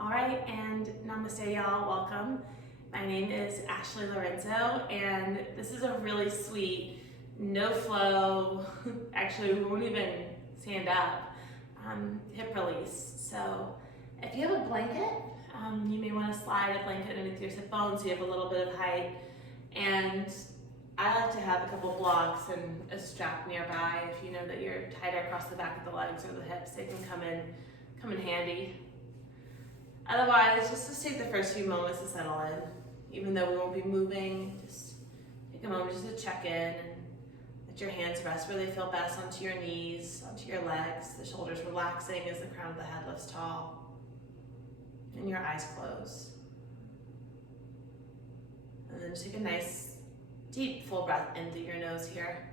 All right, and Namaste, y'all. Welcome. My name is Lorenzo, and this is a really sweet, no flow, actually, we won't even stand up, hip release. So, if you have a blanket, you may want to slide a blanket underneath your hip bone so you have a little bit of height. And I like to have a couple blocks and a strap nearby. If you know that you're tighter across the back of the legs or the hips, they can come in handy. Otherwise, just take the first few moments to settle in. Even though we won't be moving, just take a moment just to check in and let your hands rest where they feel best, onto your knees, onto your legs, the shoulders relaxing as the crown of the head lifts tall, and your eyes close. And then just take a nice, deep, full breath in through your nose here.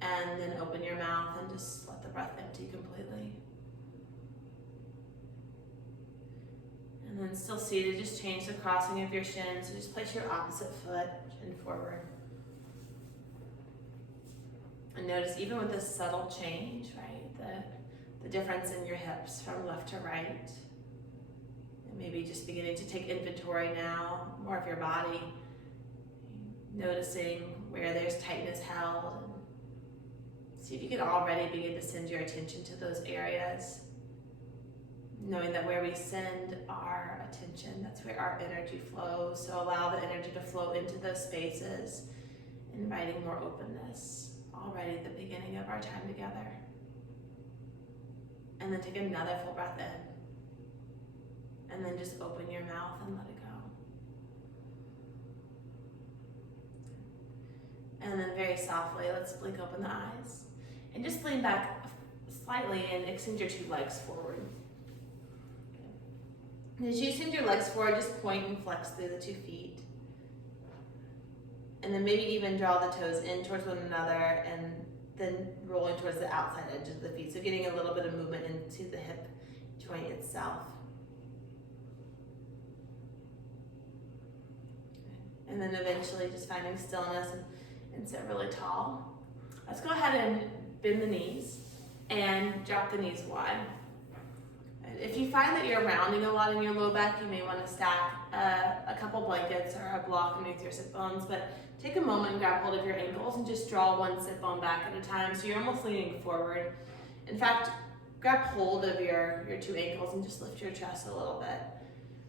And then open your mouth and just let the breath empty completely. And then still seated, just change the crossing of your shins. So just place your opposite foot, chin forward. And notice even with this subtle change, right, the difference in your hips from left to right. And maybe just beginning to take inventory now, more of your body. Noticing where there's tightness held. And see if you can already begin to send your attention to those areas. Knowing that where we send our attention, that's where our energy flows. So allow the energy to flow into those spaces, inviting more openness already at the beginning of our time together. And then take another full breath in. And then just open your mouth and let it go. And then very softly, let's blink open the eyes. And just lean back slightly and extend your two legs forward. As you send your legs forward, just point and flex through the 2 feet. And then maybe even draw the toes in towards one another and then rolling towards the outside edge of the feet. So getting a little bit of movement into the hip joint itself. And then eventually just finding stillness and sit really tall. Let's go ahead and bend the knees and drop the knees wide. If you find that you're rounding a lot in your low back, you may want to stack a couple blankets or a block underneath your sit bones, but take a moment and grab hold of your ankles and just draw one sit bone back at a time so you're almost leaning forward. In fact, grab hold of your 2 ankles and just lift your chest a little bit.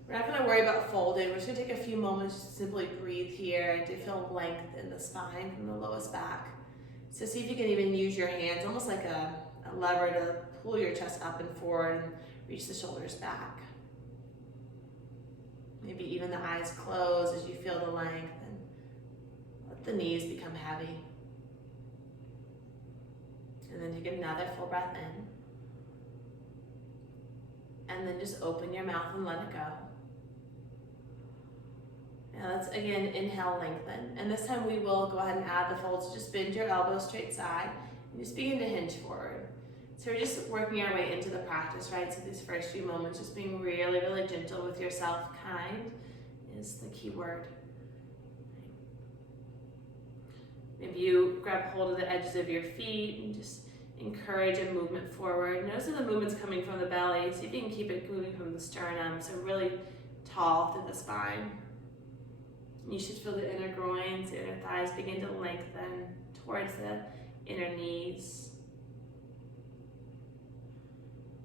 We're not going to worry about folding. We're just going to take a few moments to simply breathe here and to feel length in the spine from the lowest back. So see if you can even use your hands almost like a lever to pull your chest up and forward and reach the shoulders back. Maybe even the eyes close as you feel the length and let the knees become heavy. And then take another full breath in. And then just open your mouth and let it go. Now let's again inhale, lengthen. And this time we will go ahead and add the folds. Just bend your elbows straight side and just begin to hinge forward. So we're just working our way into the practice, right? So these first few moments, just being really, really gentle with yourself. Kind is the key word. Maybe you grab hold of the edges of your feet and just encourage a movement forward. Notice that the movement's coming from the belly. See if you can keep it moving from the sternum. So really tall through the spine. You should feel the inner groins, the inner thighs begin to lengthen towards the inner knees.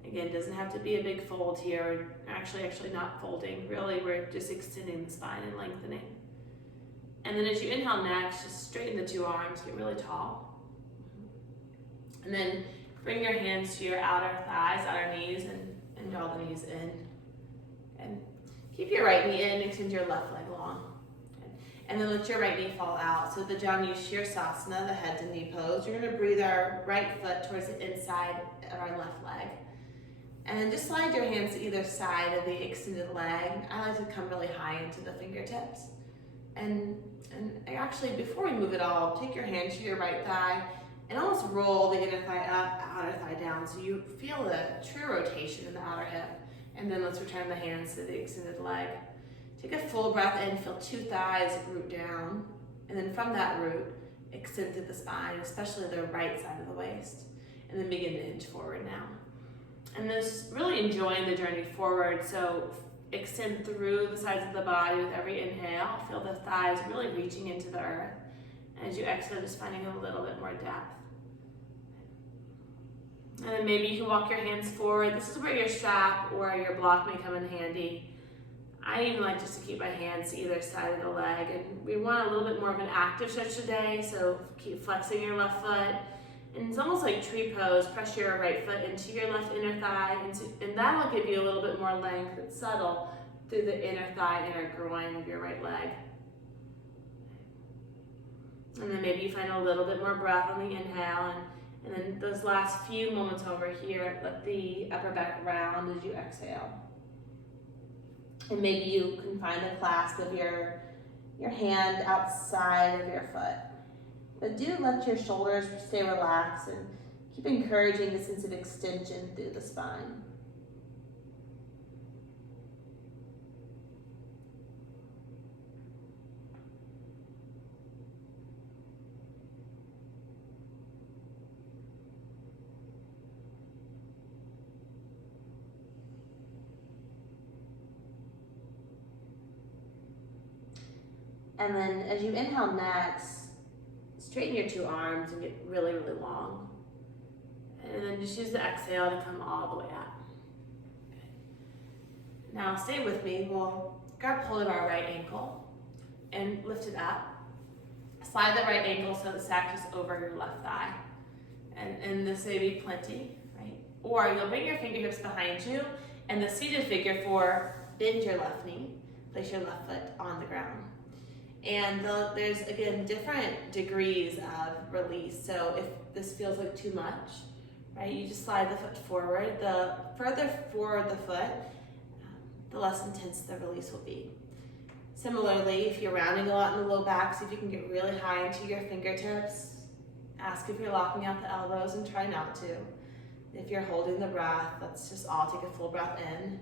Again, it doesn't have to be a big fold here. We're actually not folding. Really, we're just extending the spine and lengthening. And then as you inhale next, just straighten the 2 arms, get really tall. And then bring your hands to your outer thighs, outer knees, and draw the knees in. And keep your right knee in, extend your left leg long. And then let your right knee fall out. So the Janu Shirsasana, the head to knee pose. You're gonna breathe our right foot towards the inside of our left leg. And then just slide your hands to either side of the extended leg. I like to come really high into the fingertips. And actually, before we move it all, take your hand to your right thigh and almost roll the inner thigh up, outer thigh down, so you feel the true rotation in the outer hip. And then let's return the hands to the extended leg. Take a full breath in, feel 2 thighs root down. And then from that root, extend through the spine, especially the right side of the waist. And then begin to hinge forward now. And this really enjoying the journey forward. So extend through the sides of the body with every inhale. Feel the thighs really reaching into the earth. And as you exhale, just finding a little bit more depth. And then maybe you can walk your hands forward. This is where your strap or your block may come in handy. I even like just to keep my hands to either side of the leg. And we want a little bit more of an active stretch today, so keep flexing your left foot. And it's almost like tree pose. Press your right foot into your left inner thigh, and that'll give you a little bit more length. It's subtle through the inner thigh, inner groin of your right leg. And then maybe you find a little bit more breath on the inhale, and then those last few moments over here, let the upper back round as you exhale. And maybe you can find the clasp of your hand outside of your foot. But do let your shoulders stay relaxed and keep encouraging the sense of extension through the spine. And then as you inhale next, straighten your two arms and get really, really long. And then just use the exhale to come all the way up. Good. Now stay with me. We'll grab hold of our right ankle and lift it up. Slide the right ankle so the sack is over your left thigh. And this may be plenty, right? Or you'll bring your fingertips behind you, and the seated figure 4, bend your left knee. Place your left foot on the ground. And there's, again, different degrees of release. So if this feels like too much, right, you just slide the foot forward. The further forward the foot, the less intense the release will be. Similarly, if you're rounding a lot in the low back, see if you can get really high into your fingertips. Ask if you're locking out the elbows and try not to. If you're holding the breath, let's just all take a full breath in.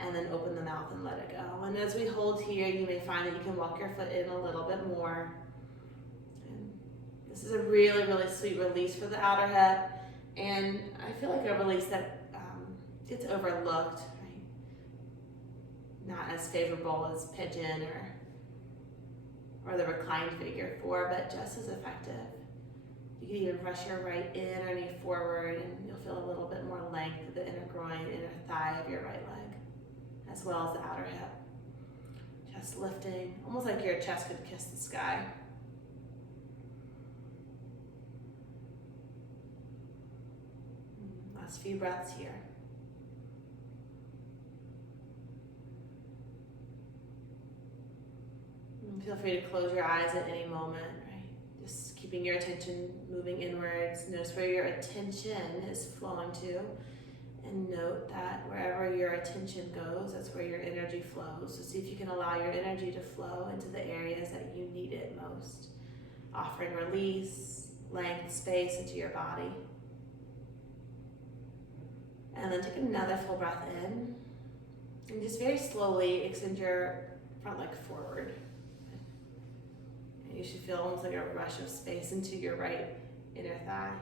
And then open the mouth and let it go. And as we hold here, you may find that you can walk your foot in a little bit more. And this is a really, really sweet release for the outer hip. And I feel like a release that gets overlooked, right? Not as favorable as pigeon or the reclined figure 4, but just as effective. You can even press your right inner knee forward, and you'll feel a little bit more length of the inner groin, inner thigh of your right leg, as well as the outer hip. Chest lifting, almost like your chest could kiss the sky. Last few breaths here. And feel free to close your eyes at any moment, right? Just keeping your attention moving inwards. Notice where your attention is flowing to. And note that wherever your attention goes, that's where your energy flows. So see if you can allow your energy to flow into the areas that you need it most. Offering release, length, space into your body. And then take another full breath in. And just very slowly extend your front leg forward. And you should feel almost like a rush of space into your right inner thigh.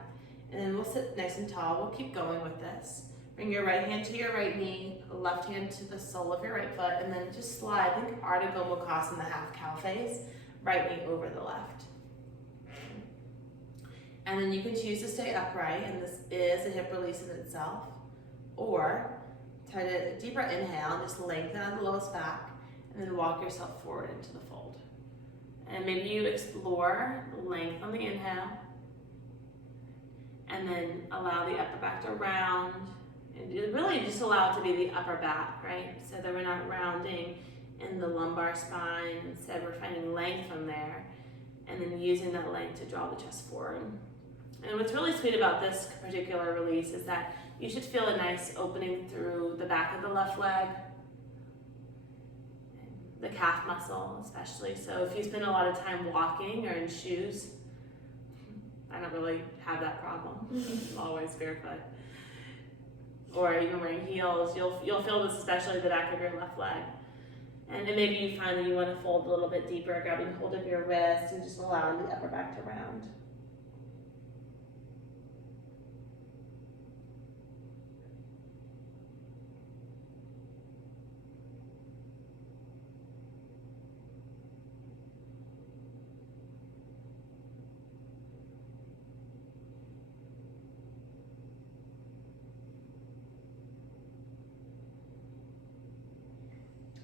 And then we'll sit nice and tall. We'll keep going with this. Bring your right hand to your right knee, left hand to the sole of your right foot, and then just slide. Think Ardha Gomukhasana, the half cow face, right knee over the left. And then you can choose to stay upright, and this is a hip release in itself. Or try to deeper inhale and just lengthen out the lowest back, and then walk yourself forward into the fold. And maybe you explore length on the inhale, and then allow the upper back to round. And really just allow it to be the upper back, right? So that we're not rounding in the lumbar spine. Instead, we're finding length from there, and then using that length to draw the chest forward. And what's really sweet about this particular release is that you should feel a nice opening through the back of the left leg, the calf muscle especially. So if you spend a lot of time walking or in shoes, I don't really have that problem. I'm always barefoot. Or even wearing heels, you'll feel this especially the back of your left leg. And then maybe you find that you want to fold a little bit deeper, grabbing hold of your wrist and just allowing the upper back to round.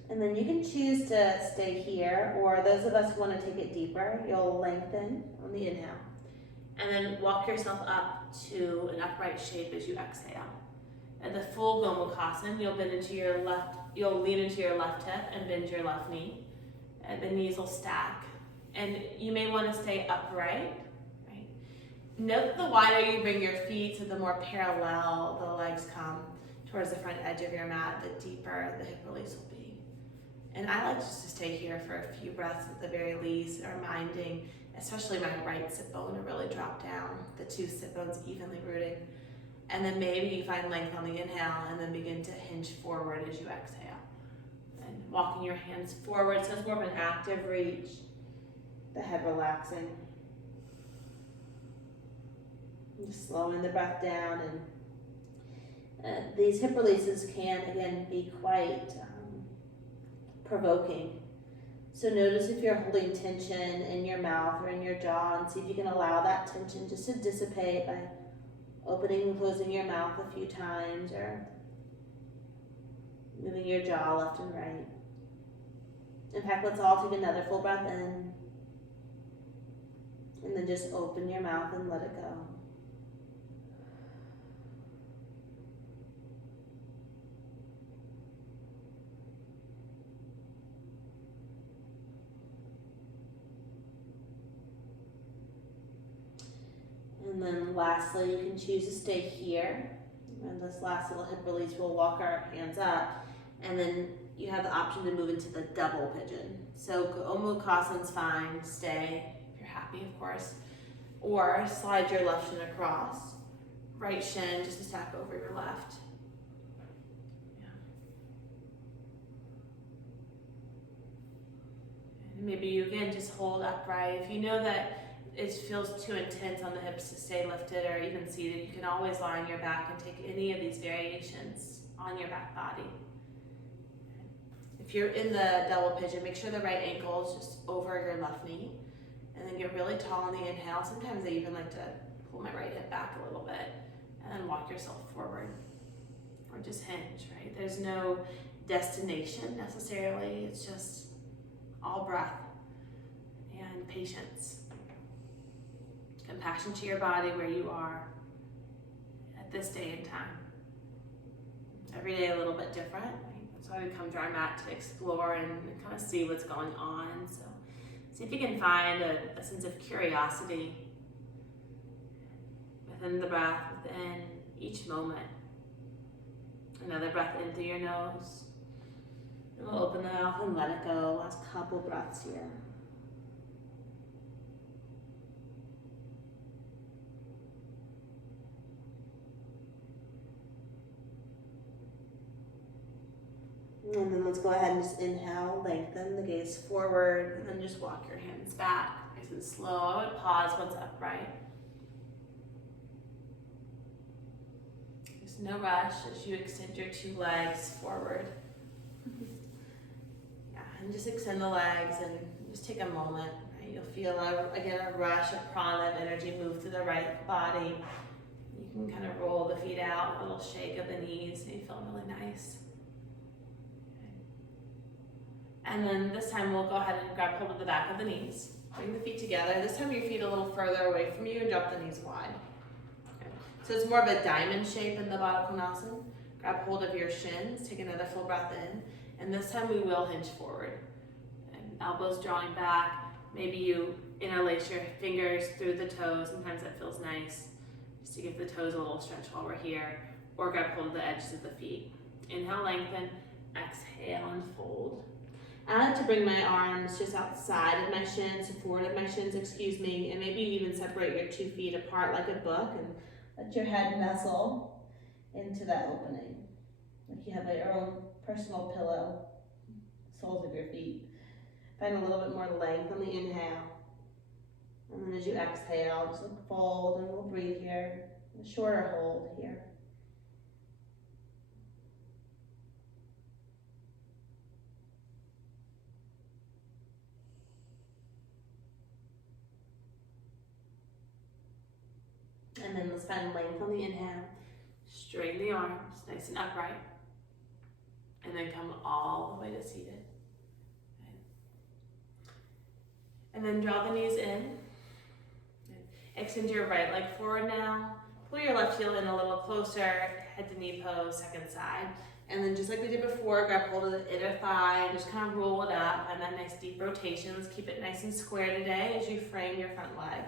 And then you can choose to stay here, or those of us who want to take it deeper, you'll lengthen on the inhale. And then walk yourself up to an upright shape as you exhale. At the full Gomukhasana, you'll lean into your left hip and bend your left knee. And the knees will stack. And you may want to stay upright, right? Note that the wider you bring your feet, so the more parallel the legs come towards the front edge of your mat, the deeper the hip release will be. And I like just to stay here for a few breaths at the very least, reminding, especially my right sit bone, to really drop down, the two sit bones evenly rooting. And then maybe you find length on the inhale and then begin to hinge forward as you exhale. And walking your hands forward, so it's more of an active reach, the head relaxing. Just slowing the breath down. And these hip releases can, again, be quite provoking. So notice if you're holding tension in your mouth or in your jaw, and see if you can allow that tension just to dissipate by opening and closing your mouth a few times, or moving your jaw left and right. In fact, let's all take another full breath in, and then just open your mouth and let it go. And then lastly, you can choose to stay here. And this last little hip release, we'll walk our hands up. And then you have the option to move into the double pigeon. So Gomukhasana's fine, stay, if you're happy, of course. Or slide your left shin across. Right shin just to stack over your left. Yeah. And maybe you, again, just hold upright. If you know that it feels too intense on the hips to stay lifted or even seated, you can always lie on your back and take any of these variations on your back body. If you're in the double pigeon, make sure the right ankle is just over your left knee, and then get really tall on the inhale. Sometimes I even like to pull my right hip back a little bit and then walk yourself forward, or just hinge, right? There's no destination necessarily, it's just all breath and patience. Compassion to your body where you are at this day and time. Every day a little bit different. Right? That's why we come to our mat, to explore and kind of see what's going on. So see if you can find a sense of curiosity within the breath, within each moment. Another breath in through your nose. And we'll open the mouth and let it go. Last couple breaths here. And then let's go ahead and just inhale, lengthen the gaze forward, and then just walk your hands back. Nice and slow. I would pause once upright. There's no rush as you extend your two legs forward. Yeah, and just extend the legs and just take a moment. Right? You'll feel, again, a rush of prana of energy move through the right body. You can kind of roll the feet out, a little shake of the knees, and you feel really nice. And then this time we'll go ahead and grab hold of the back of the knees. Bring the feet together. This time your feet a little further away from you and drop the knees wide. Okay. So it's more of a diamond shape in the Baddha Konasana. Grab hold of your shins, take another full breath in. And this time we will hinge forward. And elbows drawing back. Maybe you interlace your fingers through the toes. Sometimes that feels nice. Just to give the toes a little stretch while we're here. Or grab hold of the edges of the feet. Inhale, lengthen. Exhale and fold. I like to bring my arms just outside of my shins, forward of my shins, and maybe you even separate your 2 feet apart like a book and let your head nestle into that opening. Like you have your own personal pillow, soles of your feet. Find a little bit more length on the inhale. And then as you exhale, just look fold, and we'll breathe here. A shorter hold here. And then let's find length on the inhale. Straighten the arms, nice and upright. And then come all the way to seated. Okay. And then draw the knees in. Extend your right leg forward now. Pull your left heel in a little closer, head to knee pose, second side. And then just like we did before, grab hold of the inner thigh and just kind of roll it up. And that nice deep rotation. Let's keep it nice and square today as you frame your front leg.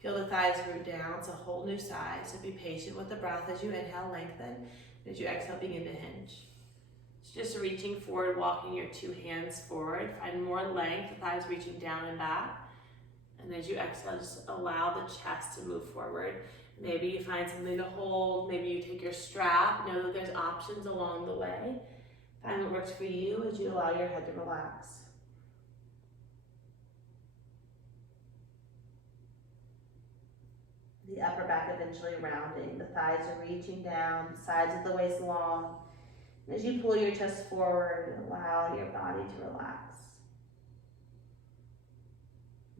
Feel the thighs root down. It's a whole new size. So be patient with the breath as you inhale, lengthen. And as you exhale, begin to hinge. So just reaching forward, walking your two hands forward. Find more length, the thighs reaching down and back. And as you exhale, just allow the chest to move forward. Maybe you find something to hold. Maybe you take your strap. Know that there's options along the way. Find what works for you as you allow your head to relax. The upper back eventually rounding. The thighs are reaching down, the sides of the waist long. And as you pull your chest forward, allow your body to relax.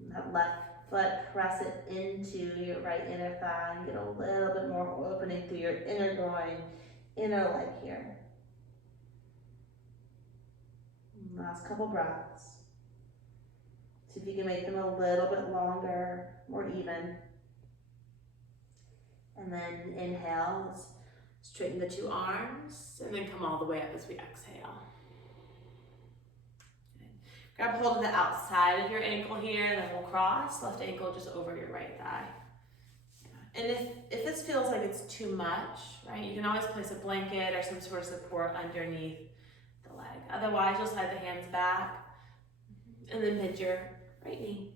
That left foot, press it into your right inner thigh and get a little bit more opening through your inner groin, inner leg here. Last couple breaths. See if you can make them a little bit longer, more even. And then inhale, let's straighten the two arms, and then come all the way up as we exhale. Grab hold of the outside of your ankle here, then we'll cross. Left ankle just over your right thigh. And if this feels like it's too much, right, you can always place a blanket or some sort of support underneath the leg. Otherwise, you'll slide the hands back and then bend your right knee.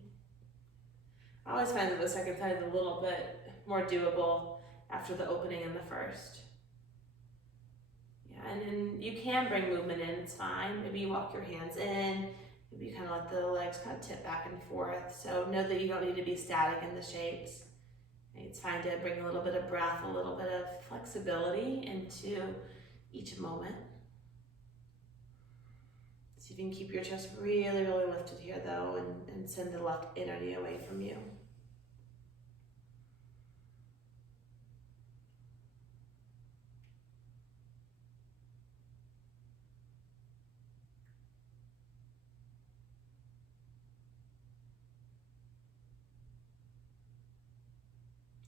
I always find that the second side is a little bit more doable after the opening in the first. Yeah, and then you can bring movement in, it's fine. Maybe you walk your hands in. Maybe you kind of let the legs kind of tip back and forth. So know that you don't need to be static in the shapes. It's fine to bring a little bit of breath, a little bit of flexibility into each moment. So you can keep your chest really, really lifted here though, and send the left inner knee away from you.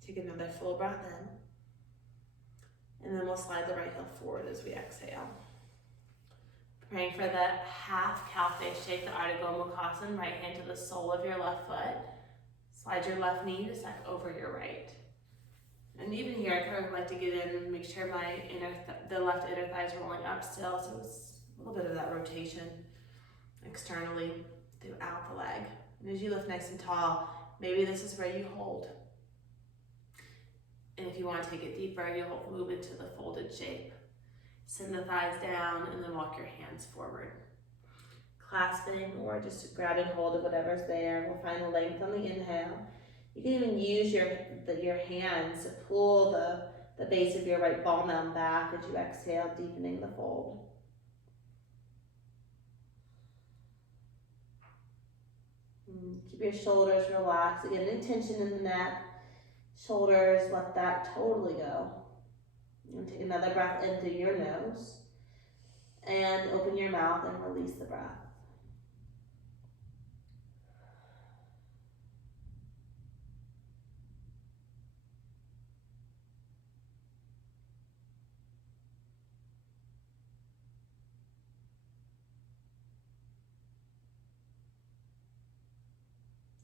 Take another full breath in. And then we'll slide the right heel forward as we exhale. Praying for the half cow face shape, the Ardha Gomukhasana, right hand to the sole of your left foot. Slide your left knee to stack over your right. And even here, I kind of like to get in and make sure my the left inner thigh is rolling up still, so it's a little bit of that rotation externally throughout the leg. And as you lift nice and tall, maybe this is where you hold. And if you want to take it deeper, you'll move into the folded shape. Send the thighs down and then walk your hands forward. Clasping or just grabbing hold of whatever's there. We'll find length on the inhale. You can even use your hands to pull the base of your right ball mound back as you exhale, deepening the fold. Keep your shoulders relaxed. Again, any tension in the neck. Shoulders, let that totally go. And take another breath in through your nose. And open your mouth and release the breath.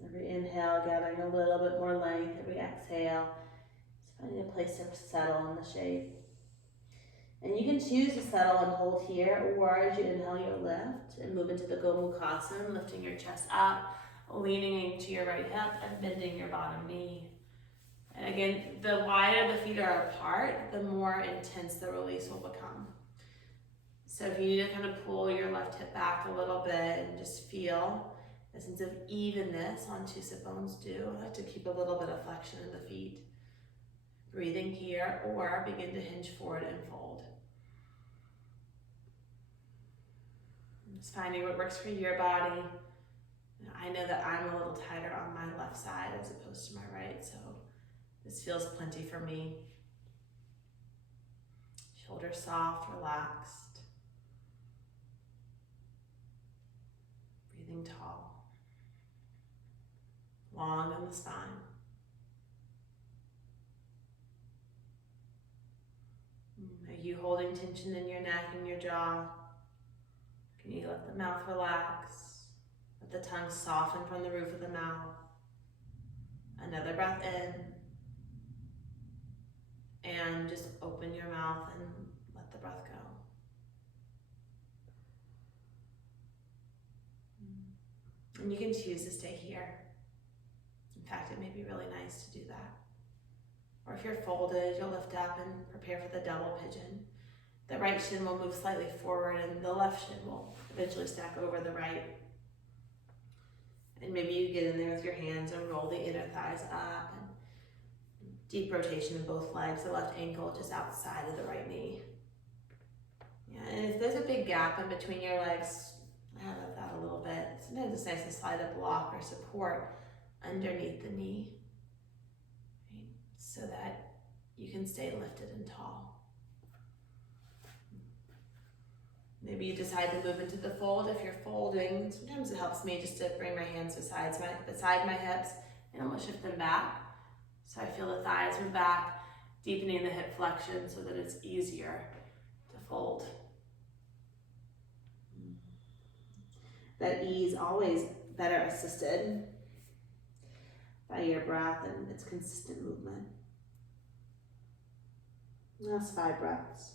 Every inhale, gathering a little bit more length. Every exhale, just finding a place to settle in the shape. And you can choose to settle and hold here, or as you inhale, you'll lift and move into the Gomukhasana, lifting your chest up, leaning into your right hip and bending your bottom knee. And again, the wider the feet are apart, the more intense the release will become. So if you need to kind of pull your left hip back a little bit and just feel a sense of evenness on two sit bones do. I like to keep a little bit of flexion in the feet. Breathing here, or begin to hinge forward and fold. Just finding what works for your body. I know that I'm a little tighter on my left side as opposed to my right, so this feels plenty for me. Shoulders soft, relaxed. Sitting tall, long on the spine. Are you holding tension in your neck and your jaw? Can you let the mouth relax? Let the tongue soften from the roof of the mouth. Another breath in. And just open your mouth and let the breath go. And you can choose to stay here. In fact, it may be really nice to do that. Or if you're folded, you'll lift up and prepare for the double pigeon. The right shin will move slightly forward and the left shin will eventually stack over the right. And maybe you get in there with your hands and roll the inner thighs up. And deep rotation in both legs, the left ankle just outside of the right knee. Yeah, and if there's a big gap in between your legs, highlight that a little bit. Sometimes it's nice to slide a block or support underneath the knee, right? So that you can stay lifted and tall. Maybe you decide to move into the fold. If you're folding, sometimes it helps me just to bring my hands beside my hips and almost shift them back. So I feel the thighs move back, deepening the hip flexion so that it's easier to fold. That ease always better assisted by your breath and its consistent movement. Last 5 breaths.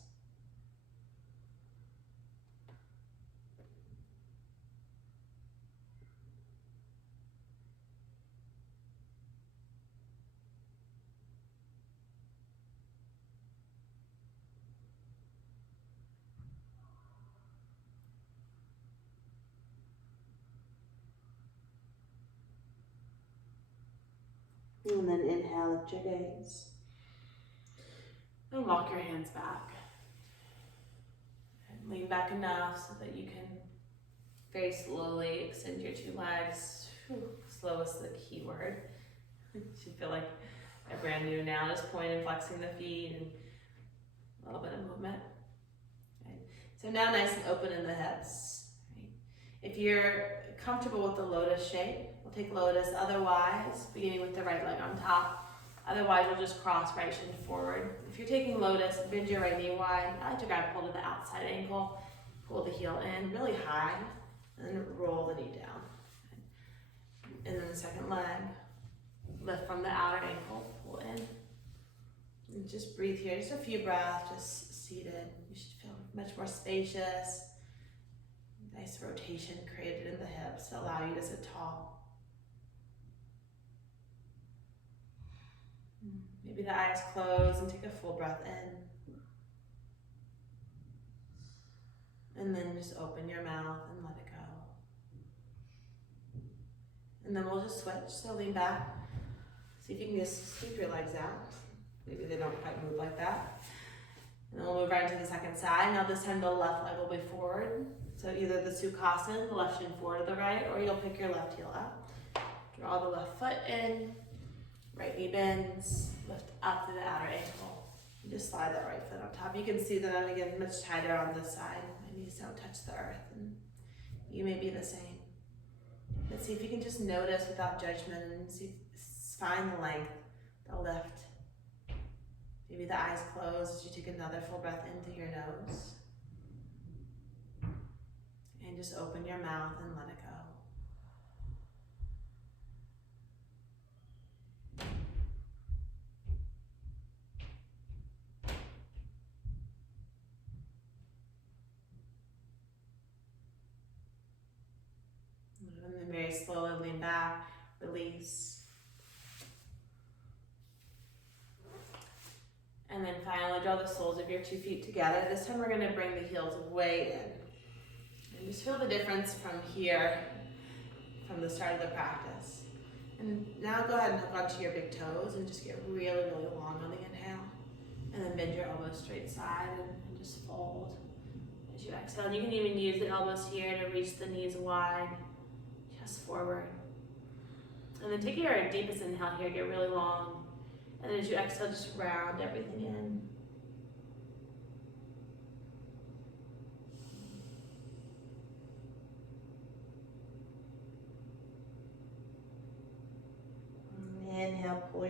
And then inhale, lift your gaze. And walk your hands back. And lean back enough so that you can very slowly extend your 2 legs. Slow is the key word. You should feel like a brand new now, just pointing and flexing the feet and a little bit of movement. Okay. So now nice and open in the hips. Right. If you're comfortable with the lotus shape, we'll take lotus. Otherwise, beginning with the right leg on top. Otherwise, you'll just cross right shin forward. If you're taking lotus, bend your right knee wide. I like to grab hold of the outside ankle, pull the heel in really high, and then roll the knee down. And then the second leg, lift from the outer ankle, pull in. And just breathe here, just a few breaths, just seated. You should feel much more spacious. Nice rotation created in the hips to allow you to sit tall. Maybe the eyes close and take a full breath in. And then just open your mouth and let it go. And then we'll just switch, so lean back. See if you can just sweep your legs out. Maybe they don't quite move like that. And then we'll move right to the second side. Now this time the left leg will be forward. So either the Sukhasana, the left shin forward to the right, or you'll pick your left heel up. Draw the left foot in, right knee bends, lift up to the outer ankle. And just slide that right foot on top. You can see that I'm again much tighter on this side. My knees don't touch the earth, and you may be the same. But see if you can just notice without judgment and see, find the length, the lift. Maybe the eyes close as you take another full breath in through your nose. And just open your mouth and let it go. And then very slowly lean back, release. And then finally draw the soles of your 2 feet together. This time we're going to bring the heels way in. And just feel the difference from here, from the start of the practice. And now go ahead and hook onto your big toes and just get really, really long on the inhale. And then bend your elbows straight side and just fold as you exhale. And you can even use the elbows here to reach the knees wide, chest forward. And then take your deepest inhale here, get really long. And then as you exhale, just round everything in.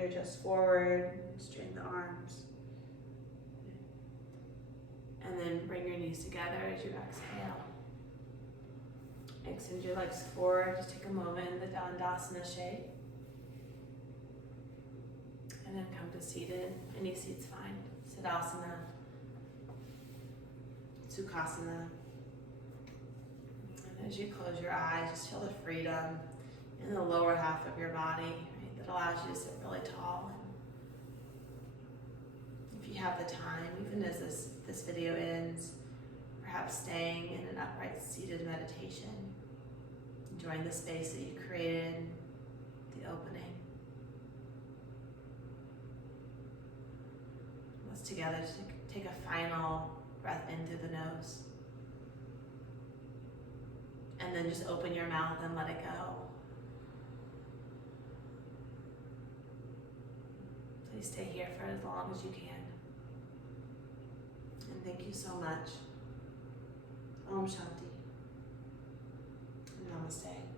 your chest forward, straighten the arms. And then bring your knees together as you exhale. Extend your legs forward, just take a moment in the Dandasana shape. And then come to seated, any seat's fine. Siddhasana, Sukhasana. And as you close your eyes, just feel the freedom in the lower half of your body, right, that allows you to sit really tall. And if you have the time, even as this video ends, perhaps staying in an upright seated meditation, enjoying the space that you created, the opening. Let's together take a final breath in through the nose. And then just open your mouth and let it go. Please stay here for as long as you can. And thank you so much. Om Shanti. Namaste.